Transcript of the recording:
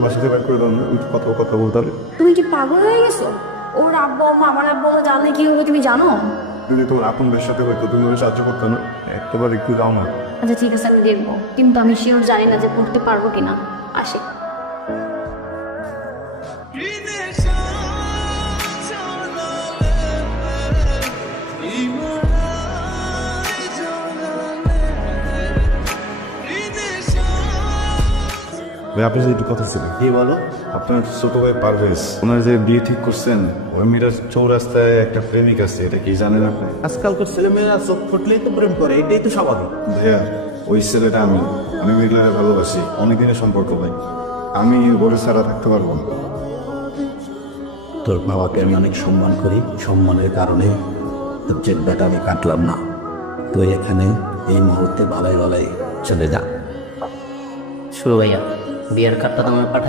আমার সাথে বের করে দাও না, একটু কথা কথা বলতে হবে। তুমি কি পাগল হয়ে গেছো? ওর আব্বু আম্মা আমার আব্বু আম্মা জানলে কি হবে তুমি জানো? যদি তোমার আপনদের সাথে হয়তো তুমি ওকে সাহায্য করতে না, একটাবার একটু দাও না। আচ্ছা ঠিক আছে আমি দেখবো, কিন্তু আমি শিওর জানি না যে পড়তে পারবো কিনা। আসি। ভাই আপনার সাথে একটু কথা ছিল। কি বলো? আপনার ছোট ভাই পারভেজ, ওনার যে বিয়ে ঠিক করছেন, ওই মেয়েটার চৌরাস্তায় একটা প্রেমিক আছে, এটা কি জানেন আপনি? আজকালকার ছেলেমেয়েরা চোখ ফুটলেই তো প্রেম করে, এটাই তো স্বাভাবিক। ভাইয়া ওই ছেলেটা আমি মেঘলারে ভালোবাসি, অনেকদিনের সম্পর্ক ভাই। আমি ওরে ছাড়া থাকতে পারবো না। তোর বাবাকে আমি অনেক সম্মান করি, সম্মানের কারণে তোর চেকটা আমি কাটলাম না। তুই এখানে এই মুহূর্তে ভালাই ভালাই চলে যা। শুরু ভাইয়া, বিয়ের কার্ডটা তোমার পাঠাই।